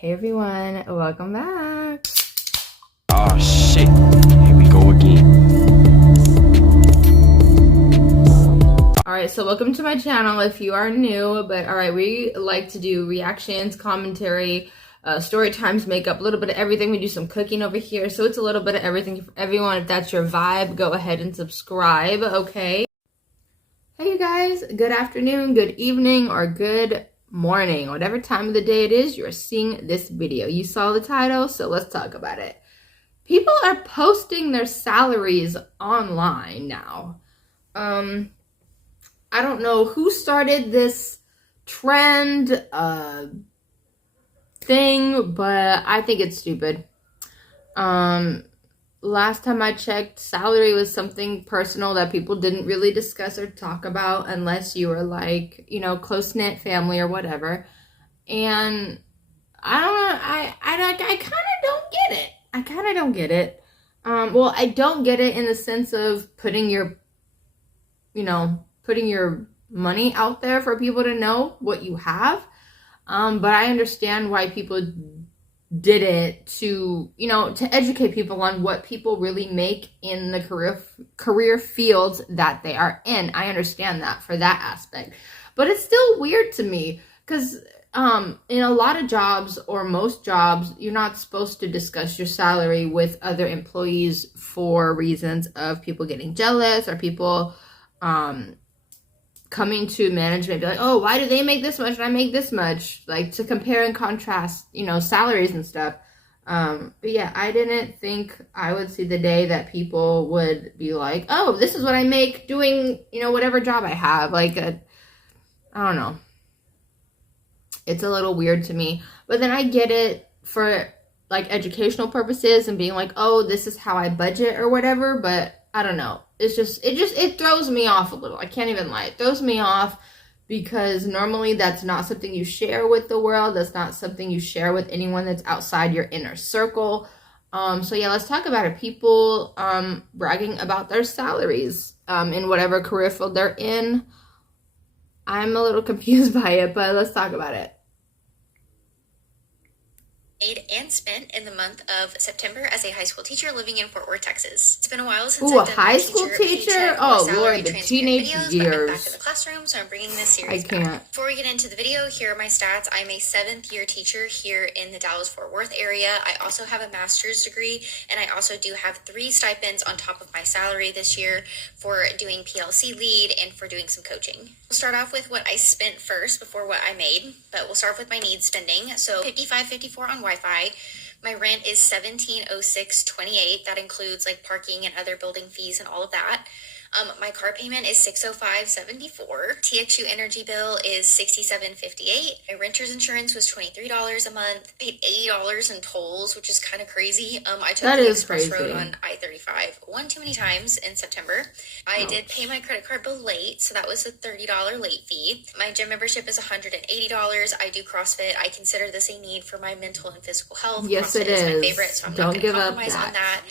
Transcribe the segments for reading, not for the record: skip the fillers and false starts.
Hey everyone, welcome back. Oh shit, here we go again. Alright, so welcome to my channel if you are new, but alright, we like to do reactions, commentary, story times, makeup, a little bit of everything. We do some cooking over here, so it's a little bit of everything for everyone. If that's your vibe, go ahead and subscribe, okay? Hey you guys, good afternoon, good evening, or good morning, whatever time of the day it is you're seeing this video. You saw the title, so let's talk about it. People are posting their salaries online now. I don't know who started this trend thing, but I think it's stupid. Last time I checked, salary was something personal that people didn't really discuss or talk about unless you were like, you know, close-knit family or whatever. And I don't know, I kind of don't get it. I kind of don't get it. Well, I don't get it in the sense of putting your money out there for people to know what you have. But I understand why people did it to, to educate people on what people really make in the career fields that they are in. I understand that for that aspect. But it's still weird to me because in a lot of jobs or most jobs, you're not supposed to discuss your salary with other employees for reasons of people getting jealous or people coming to management, be like, oh, why do they make this much and I make this much? Like to compare and contrast, salaries and stuff. But yeah, I didn't think I would see the day that people would be like, oh, this is what I make doing, whatever job I have. Like, I don't know. It's a little weird to me. But then I get it for like educational purposes and being like, oh, this is how I budget or whatever. But I don't know. It throws me off a little. I can't even lie. It throws me off because normally that's not something you share with the world. That's not something you share with anyone that's outside your inner circle. So yeah, let's talk about it. People bragging about their salaries in whatever career field they're in. I'm a little confused by it, but let's talk about it. Made and spent in the month of September as a high school teacher living in Fort Worth, Texas. It's been a while since I've done a high school teacher. Oh Lord, the teenage videos, years. But I'm back in the classroom, so I'm bringing this series back. Before we get into the video, here are my stats. I'm a 7th year teacher here in the Dallas-Fort Worth area. I also have a master's degree, and I also do have 3 stipends on top of my salary this year for doing PLC lead and for doing some coaching. We'll start off with what I spent first before what I made, but we'll start with my needs spending. So $55.54 on Wi-Fi. My rent is $1706.28. That includes like parking and other building fees and all of that. My car payment is $605.74. TXU energy bill is $67.58. My renter's insurance was $23 a month. I paid $80 in tolls, which is kind of crazy. I took the express road on I-35 one too many times in September. I did pay my credit card bill late, so that was a $30 late fee. My gym membership is $180. I do CrossFit. I consider this a need for my mental and physical health. Yes, CrossFit it is my favorite, so I'm not going to compromise on that.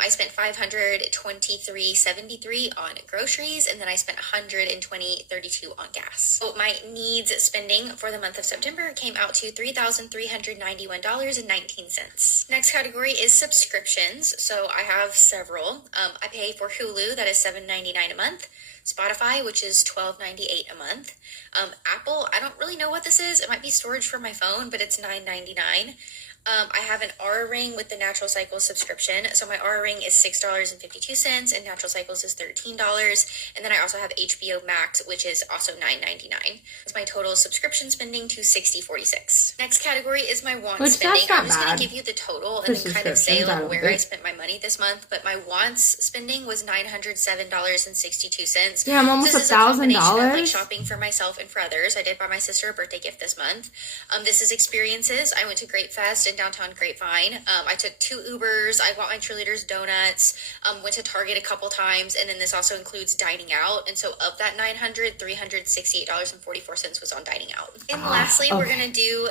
I spent $523.73 on groceries, and then I spent $120.32 on gas. So my needs spending for the month of September came out to $3,391.19. Next category is subscriptions. So I have several. I pay for Hulu, that is $7.99 a month. Spotify, which is $12.98 a month. Apple, I don't really know what this is. It might be storage for my phone, but it's $9.99. I have an Aura Ring with the Natural Cycles subscription. So my Aura Ring is $6.52 and Natural Cycles is $13. And then I also have HBO Max, which is also $9.99. That's my total subscription spending to $60.46. Next category is my wants spending. I'm just going to give you the total and then kind of say like where I spent my money this month. But my wants spending was $907.62. Yeah, I'm almost $1,000. Like shopping for myself and for others. I did buy my sister a birthday gift this month. This is experiences. I went to Great Fest in downtown Grapevine. I took 2 Ubers. I bought my cheerleaders donuts, went to Target a couple times, and then this also includes dining out. And so of that $900, $368.44 was on dining out. And lastly, we're going to do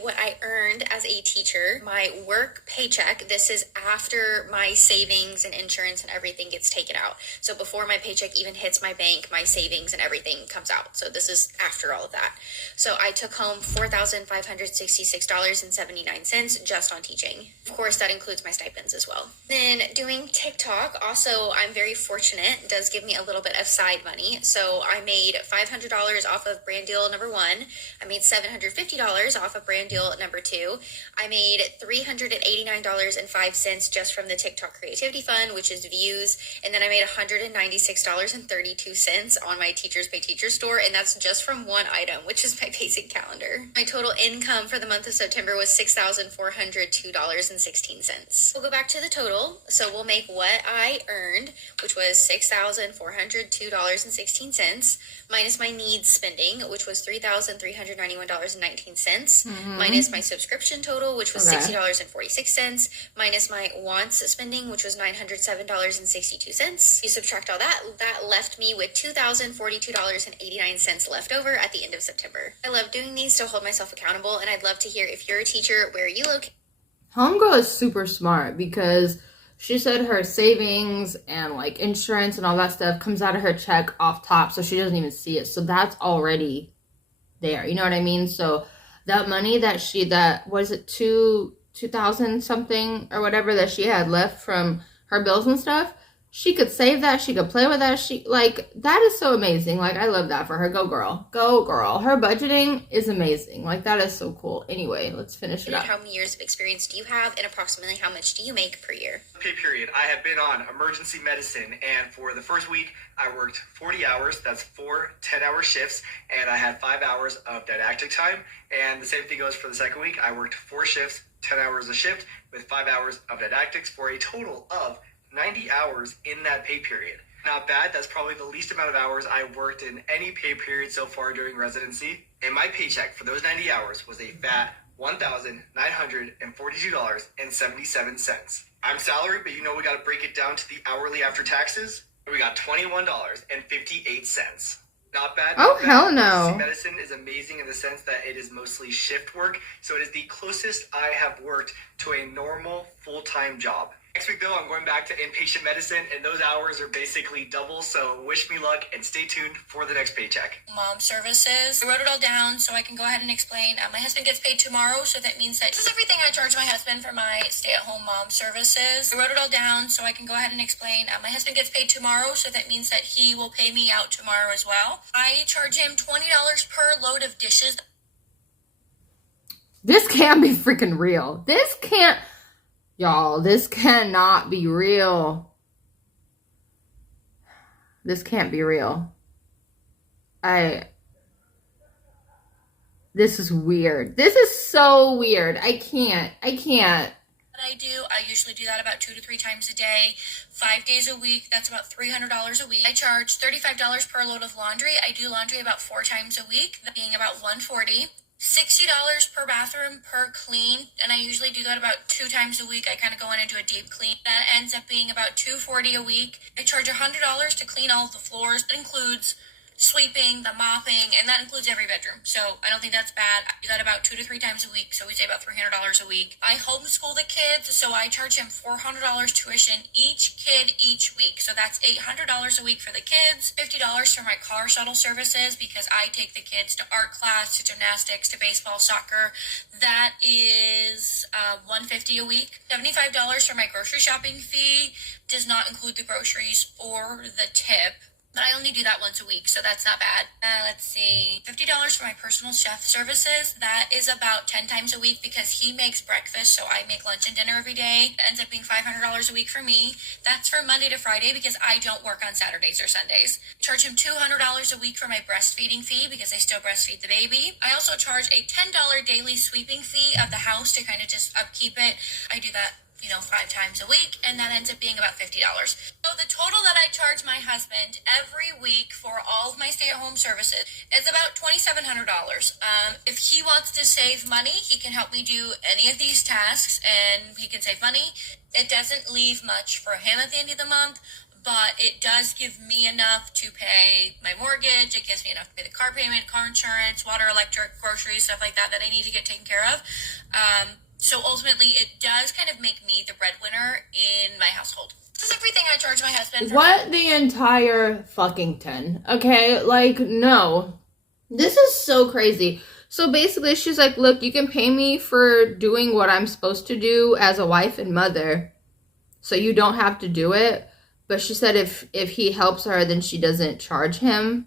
what I earned as a teacher, my work paycheck. This is after my savings and insurance and everything gets taken out. So before my paycheck even hits my bank, my savings and everything comes out. So this is after all of that. So I took home $4,566.79 just on teaching. Of course, that includes my stipends as well. Then doing TikTok, also, I'm very fortunate. It does give me a little bit of side money. So I made $500 off of brand deal number 1. I made $750 off of brand deal number 2. I made $389.05 just from the TikTok Creativity Fund, which is views. And then I made $196.32 on my Teachers Pay Teachers store. And that's just from one item, which is my basic calendar. My total income for the month of September was $6,402.16. We'll go back to the total. So we'll make what I earned, which was $6,402.16, minus my needs spending, which was $3,391.19, minus my subscription total, which was $60.46, minus my wants spending, which was $907.62. You subtract all that, that left me with $2,042.89 left over at the end of September. I love doing these to hold myself accountable, and I'd love to hear if you're a teacher, where are you located? Homegirl is super smart because she said her savings and like insurance and all that stuff comes out of her check off top, so she doesn't even see it. So that's already there. You know what I mean? So that money that was it 2,000 something or whatever that she had left from her bills and stuff, she could save that. She could play with that. That is so amazing. Like, I love that for her. Go girl. Go girl. Her budgeting is amazing. Like, that is so cool. Anyway, let's finish it up. How many years of experience do you have, and approximately how much do you make per year? Pay period. I have been on emergency medicine, and for the first week, I worked 40 hours. That's 4 10-hour shifts, and I had 5 hours of didactic time. And the same thing goes for the second week. I worked 4 shifts, 10 hours a shift, with 5 hours of didactics for a total of 90 hours in that pay period. Not bad. That's probably the least amount of hours I've worked in any pay period so far during residency. And my paycheck for those 90 hours was a fat $1,942.77. I'm salaried, but you know we got to break it down to the hourly after taxes. We got $21.58. Not bad. Oh, hell no. Medicine is amazing in the sense that it is mostly shift work, so it is the closest I have worked to a normal full-time job. Next week, though, I'm going back to inpatient medicine, and those hours are basically double, so wish me luck and stay tuned for the next paycheck. Mom services. I wrote it all down so I can go ahead and explain. My husband gets paid tomorrow, so that means that this is everything I charge my husband for my stay-at-home mom services. I wrote it all down so I can go ahead and explain. My husband gets paid tomorrow, so that means that he will pay me out tomorrow as well. I charge him $20 per load of dishes. This can't be freaking real. Y'all, this cannot be real. This can't be real. This is weird. This is so weird. I can't. What I usually do that about 2 to 3 times a day, 5 days a week. That's about $300 a week. I charge $35 per load of laundry. I do laundry about 4 times a week, that being about $140. $60 per bathroom per clean, and I usually do that about 2 times a week. I kind of go in and do a deep clean. That ends up being about $240 a week. I charge $100 to clean all of the floors. That includes sweeping, the mopping, and that includes every bedroom. So I don't think that's bad. I do that about 2 to 3 times a week, so we say about $300 a week. I homeschool the kids, so I charge him $400 tuition each kid each week. So that's $800 a week for the kids, $50 for my car shuttle services because I take the kids to art class, to gymnastics, to baseball, soccer. That is $150 a week. $75 for my grocery shopping fee. Does not include the groceries or the tip. But I only do that once a week, so that's not bad. Let's see, $50 for my personal chef services. That is about 10 times a week because he makes breakfast, so I make lunch and dinner every day. It ends up being $500 a week for me. That's for Monday to Friday because I don't work on Saturdays or Sundays. Charge him $200 a week for my breastfeeding fee because I still breastfeed the baby. I also charge a $10 daily sweeping fee of the house to kind of just upkeep it. I do that 5 times a week, and that ends up being about $50. So the total that I charge my husband every week for all of my stay-at-home services is about $2,700. If he wants to save money, he can help me do any of these tasks, and he can save money. It doesn't leave much for him at the end of the month, but it does give me enough to pay my mortgage. It gives me enough to pay the car payment, car insurance, water, electric, groceries, stuff like that I need to get taken care of. So ultimately, it does kind of make me the breadwinner in my household. This is everything I charge my husband for. What the entire fucking 10? Okay, like, no. This is so crazy. So basically, she's like, look, you can pay me for doing what I'm supposed to do as a wife and mother, so you don't have to do it. But she said if he helps her, then she doesn't charge him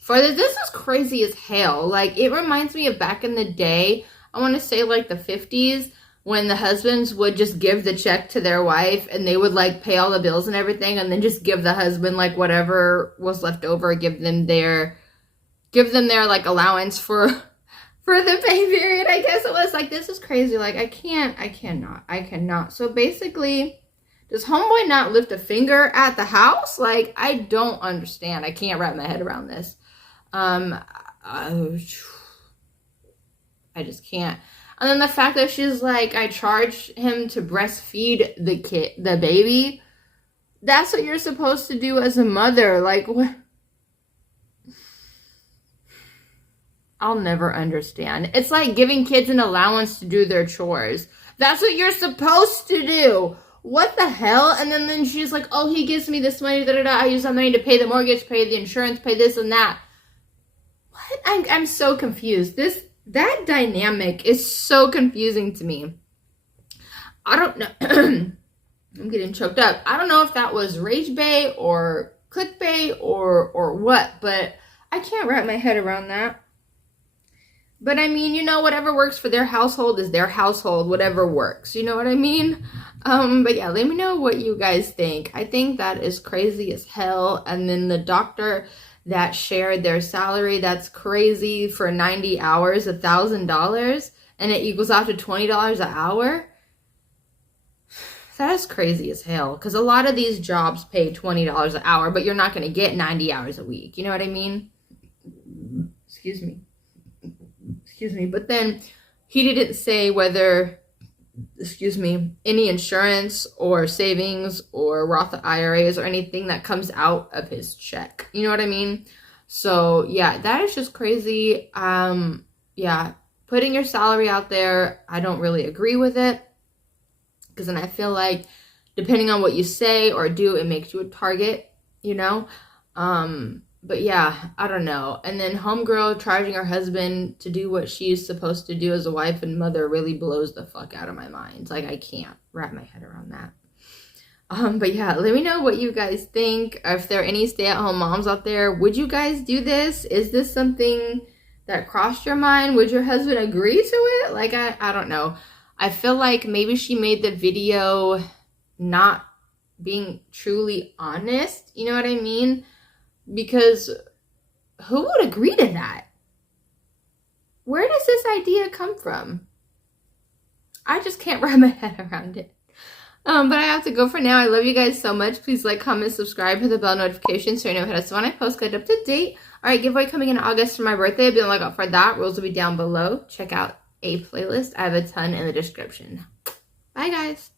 for this. This is crazy as hell. Like, it reminds me of back in the day, I want to say like the 50s, when the husbands would just give the check to their wife and they would like pay all the bills and everything, and then just give the husband like whatever was left over, give them their like allowance for the pay period. I guess it was like, this is crazy. Like, I cannot. So basically, does homeboy not lift a finger at the house? Like, I don't understand. I can't wrap my head around this. I just can't. And then the fact that she's like, I charge him to breastfeed the baby. That's what you're supposed to do as a mother. Like, what? I'll never understand. It's like giving kids an allowance to do their chores. That's what you're supposed to do. What the hell? And then she's like, oh, he gives me this money, I use that money to pay the mortgage, pay the insurance, pay this and that. What? I'm so confused. That dynamic is so confusing to me. I don't know. I'm getting choked up. I don't know if that was rage bait or clickbait or what, but I can't wrap my head around that. But I mean, whatever works for their household is their household, whatever works. You know what I mean? But yeah, let me know what you guys think. I think that is crazy as hell. And then the doctor that shared their salary, that's crazy. For 90 hours, $1,000, and it equals out to $20 an hour. That is crazy as hell, because a lot of these jobs pay $20 an hour, but you're not going to get 90 hours a week. You know what I mean? Excuse me. But then he didn't say whether, any insurance or savings or Roth IRAs or anything that comes out of his check. You know what I mean? So yeah, that is just crazy. Yeah, putting your salary out there, I don't really agree with it, because then I feel like depending on what you say or do, it makes you a target, But yeah, I don't know. And then homegirl charging her husband to do what she's supposed to do as a wife and mother really blows the fuck out of my mind. Like, I can't wrap my head around that. But yeah, let me know what you guys think. If there are any stay-at-home moms out there, would you guys do this? Is this something that crossed your mind? Would your husband agree to it? Like, I don't know. I feel like maybe she made the video not being truly honest. You know what I mean? Because who would agree to that? Where does this idea come from? I just can't wrap my head around it. But I have to go for now. I love you guys so much. Please like, comment, subscribe, hit the bell notification so you know when I post, get up to date. Alright, giveaway coming in August for my birthday. Be on the lookout for that. Rules will be down below. Check out a playlist. I have a ton in the description. Bye, guys.